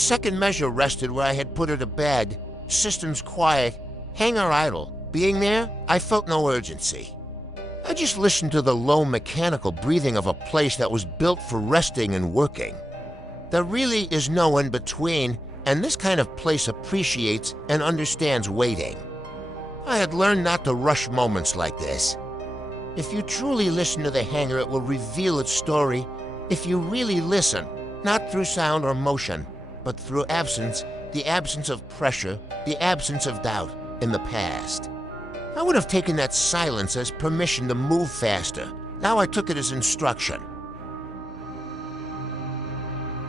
Second measure rested where I had put her to bed, systems quiet, hangar idle. Being there, I felt no urgency. I just listened to the low mechanical breathing of a place that was built for resting and working. There really is no in-between, and this kind of place appreciates and understands waiting. I had learned not to rush moments like this. If you truly listen to the hangar, it will reveal its story. If you really listen, not through sound or motion, but through absence, the absence of pressure, the absence of doubt in the past. I would have taken that silence as permission to move faster. Now I took it as instruction.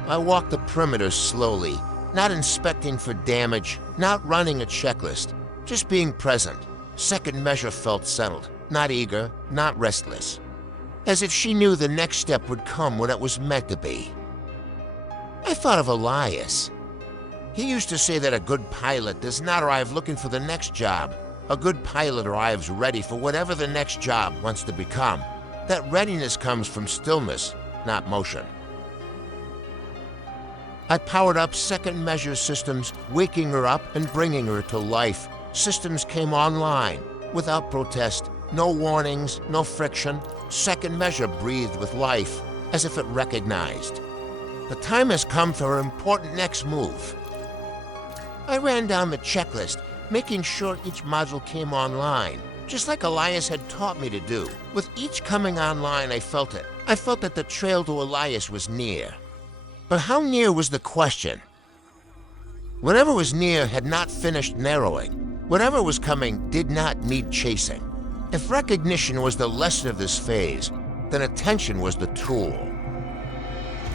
I walked the perimeter slowly, not inspecting for damage, not running a checklist, just being present. Second measure felt settled, not eager, not restless. As if she knew the next step would come when it was meant to be. I thought of Elias. He used to say that a good pilot does not arrive looking for the next job. A good pilot arrives ready for whatever the next job wants to become. That readiness comes from stillness, not motion. I powered up second measure systems, waking her up and bringing her to life. Systems came online, without protest, no warnings, no friction. Second measure breathed with life, as if it recognized. The time has come for her important next move. I ran down the checklist, making sure each module came online, just like Elias had taught me to do. With each coming online, I felt it. I felt that the trail to Elias was near. But how near was the question? Whatever was near had not finished narrowing. Whatever was coming did not need chasing. If recognition was the lesson of this phase, then attention was the tool.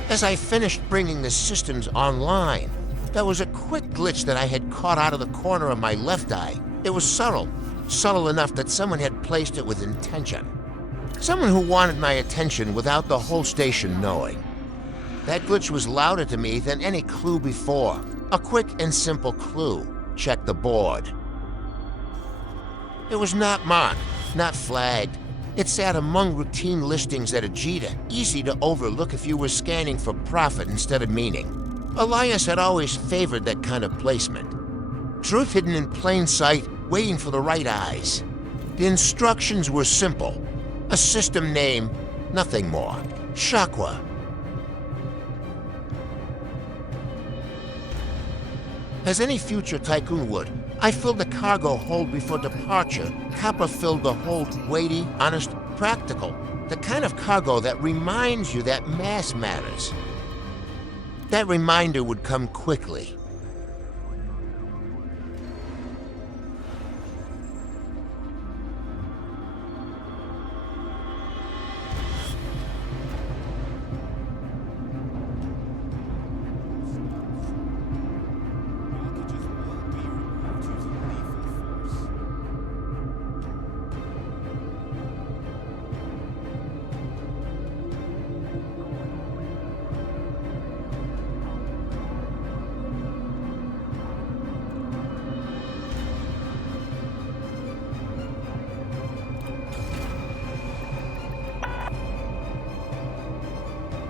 As I finished bringing the systems online, there was a quick glitch that I had caught out of the corner of my left eye. It was subtle enough that someone had placed it with intention. Someone who wanted my attention without the whole station knowing. That glitch was louder to me than any clue before. A quick and simple clue. Check the board. It was not marked, not flagged. It sat among routine listings at Ajita, easy to overlook if you were scanning for profit instead of meaning. Elias had always favored that kind of placement. Truth hidden in plain sight, waiting for the right eyes. The instructions were simple. A system name, nothing more. Chakra. As any future tycoon would, I filled the cargo hold before departure. Kappa filled the hold weighty, honest, practical. The kind of cargo that reminds you that mass matters. That reminder would come quickly.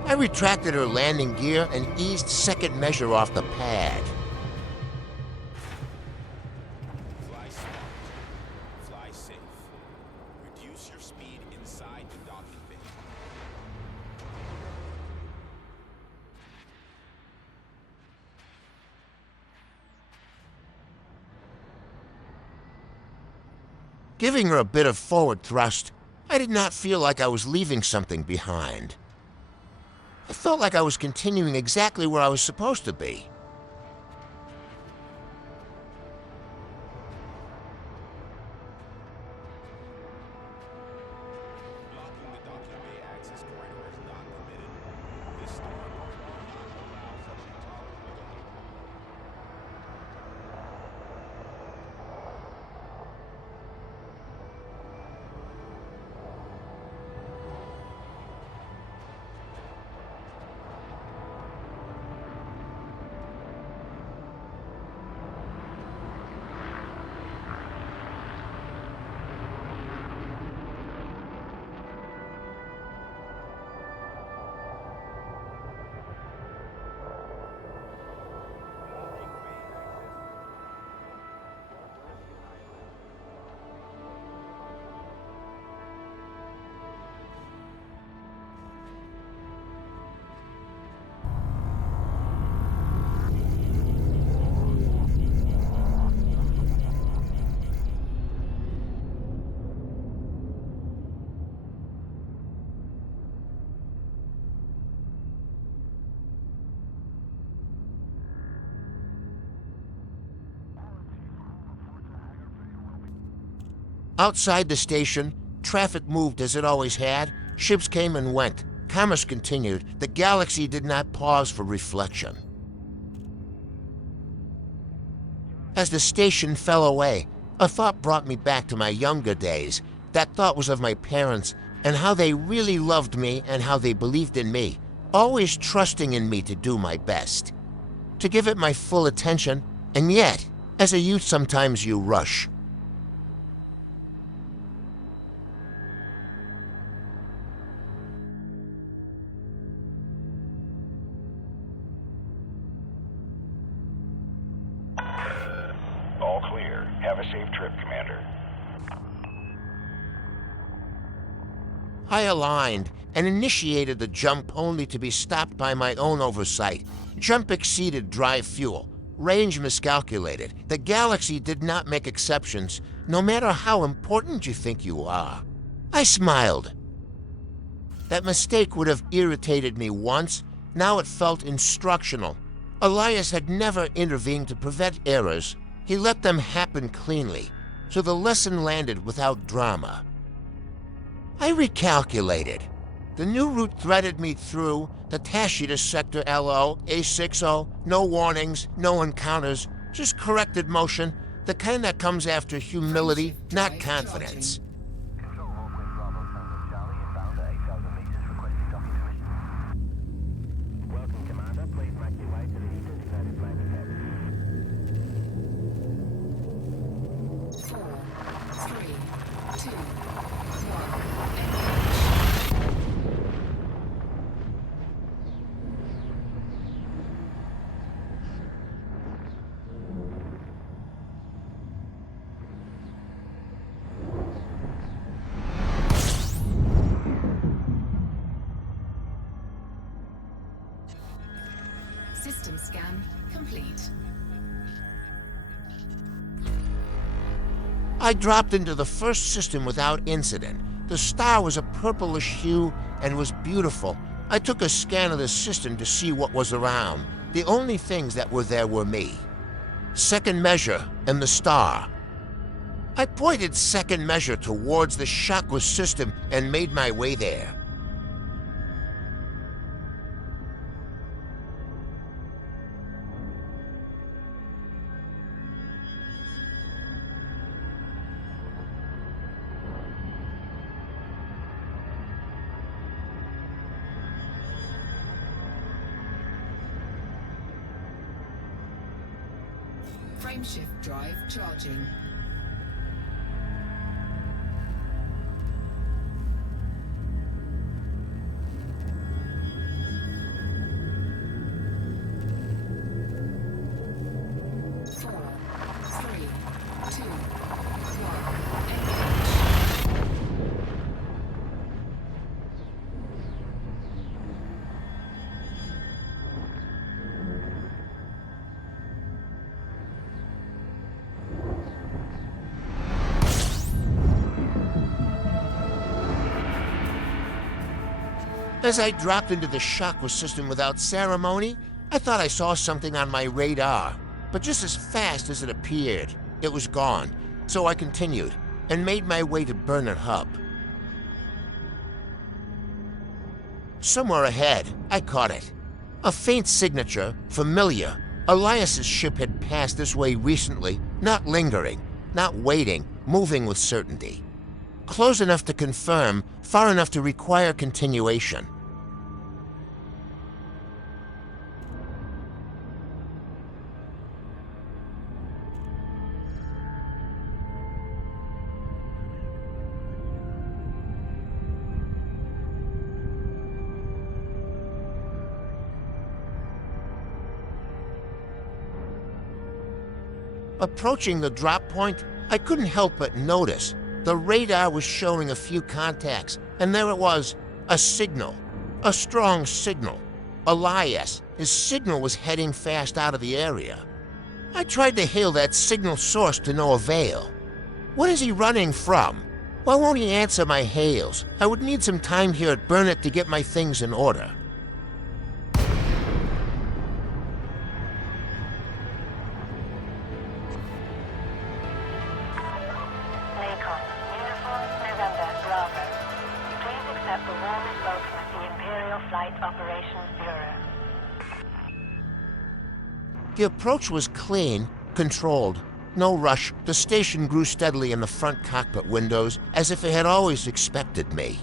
I retracted her landing gear and eased second measure off the pad. Fly smart. Fly safe. Reduce your speed inside the docking bay. Giving her a bit of forward thrust, I did not feel like I was leaving something behind. I felt like I was continuing exactly where I was supposed to be. Blocking the docking bay access corridor is not permitted. This storm will not allow such intolerable. Outside the station, traffic moved as it always had. Ships came and went. Commerce continued. The galaxy did not pause for reflection. As the station fell away, a thought brought me back to my younger days. That thought was of my parents and how they really loved me and how they believed in me, always trusting in me to do my best, to give it my full attention. And yet, as a youth, sometimes you rush. All clear. Have a safe trip, Commander. I aligned and initiated the jump only to be stopped by my own oversight. Jump exceeded drive fuel. Range miscalculated. The galaxy did not make exceptions, no matter how important you think you are. I smiled. That mistake would have irritated me once. Now it felt instructional. Elias had never intervened to prevent errors. He let them happen cleanly, so the lesson landed without drama. I recalculated. The new route threaded me through the Tacitus sector LO, A60, no warnings, no encounters, just corrected motion, the kind that comes after humility, not confidence. System scan complete. I dropped into the first system without incident. The star was a purplish hue and was beautiful. I took a scan of the system to see what was around. The only things that were there were me, second measure, and the star. I pointed second measure towards the chakra system and made my way there. Frameshift drive charging. As I dropped into the chakra system without ceremony, I thought I saw something on my radar, but just as fast as it appeared, it was gone. So I continued and made my way to Burnett Hub. Somewhere ahead, I caught it. A faint signature, familiar. Elias's ship had passed this way recently, not lingering, not waiting, moving with certainty. Close enough to confirm, far enough to require continuation. Approaching the drop point, I couldn't help but notice. The radar was showing a few contacts, and there it was, a signal. A strong signal. Elias, his signal was heading fast out of the area. I tried to hail that signal source to no avail. What is he running from? Why won't he answer my hails? I would need some time here at Burnett to get my things in order. The approach was clean, controlled. No rush. The station grew steadily in the front cockpit windows, as if it had always expected me.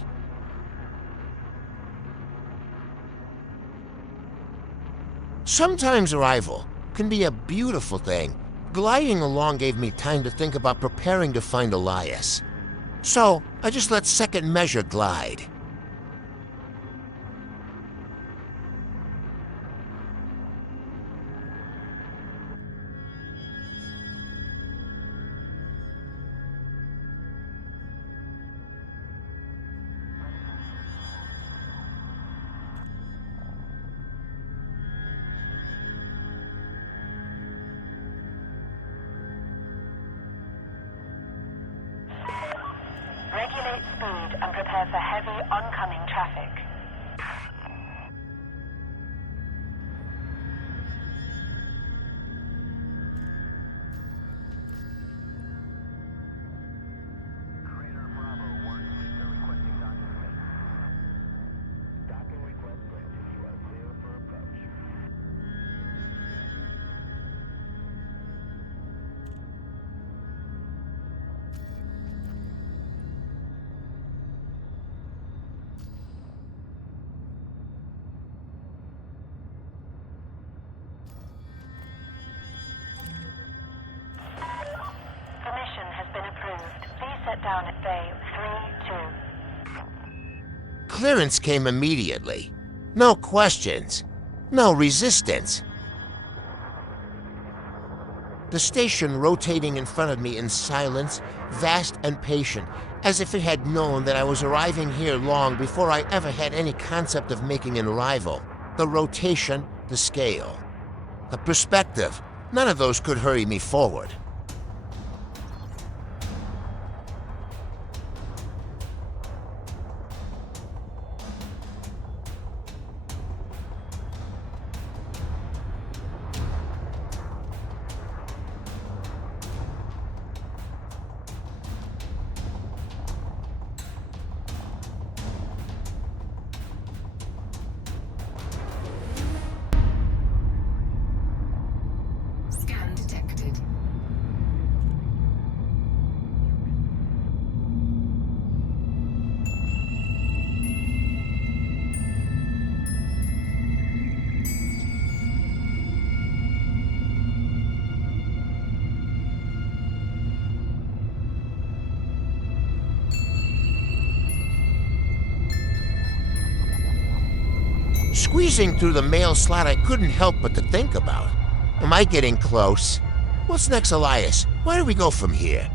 Sometimes arrival can be a beautiful thing. Gliding along gave me time to think about preparing to find Elias. So I just let second measure glide. Regulate speed and prepare for heavy oncoming traffic. Crater Bravo 1 Victor requesting docking space. Docking request granted. You are clear for approach. Permission has been approved. Please set down at bay 3-2. Clearance came immediately. No questions. No resistance. The station rotating in front of me in silence, vast and patient, as if it had known that I was arriving here long before I ever had any concept of making an arrival. The rotation, the scale, the perspective, none of those could hurry me forward. Scan detected. Squeezing through the mail slot, I couldn't help but to think about. Am I getting close? What's next, Elias? Where do we go from here?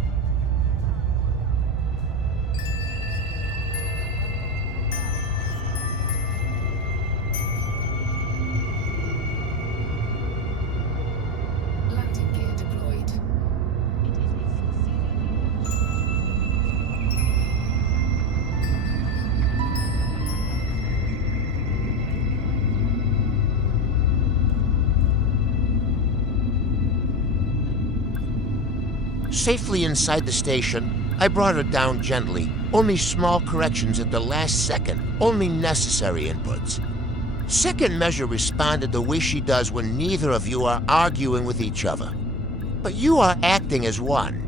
Landing gear deployed. Safely inside the station, I brought her down gently. Only small corrections at the last second, only necessary inputs. Second measure responded the way she does when neither of you are arguing with each other. But you are acting as one.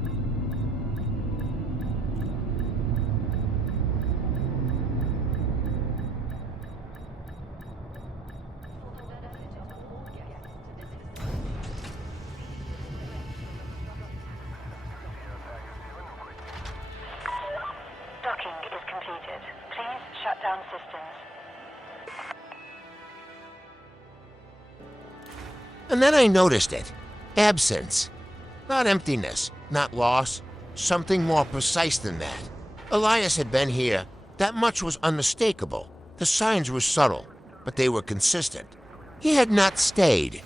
Docking is completed. Please shut down systems. And then I noticed it. Absence. Not emptiness, not loss. Something more precise than that. Elias had been here. That much was unmistakable. The signs were subtle, but they were consistent. He had not stayed.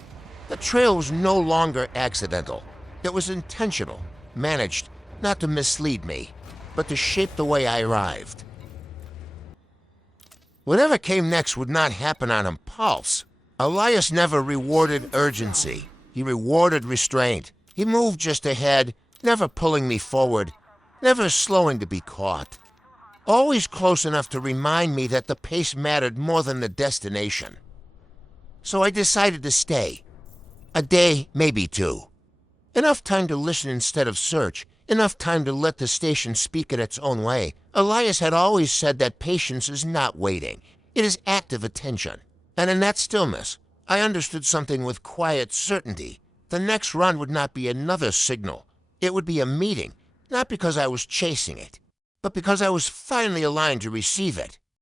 The trail was no longer accidental. It was intentional, managed, not to mislead me, but to shape the way I arrived. Whatever came next would not happen on impulse. Elias never rewarded urgency. He rewarded restraint. He moved just ahead, never pulling me forward, never slowing to be caught. Always close enough to remind me that the pace mattered more than the destination. So I decided to stay. A day, maybe two. Enough time to listen instead of search. Enough time to let the station speak in its own way. Elias had always said that patience is not waiting. It is active attention. And in that stillness, I understood something with quiet certainty. The next run would not be another signal. It would be a meeting, not because I was chasing it, but because I was finally aligned to receive it.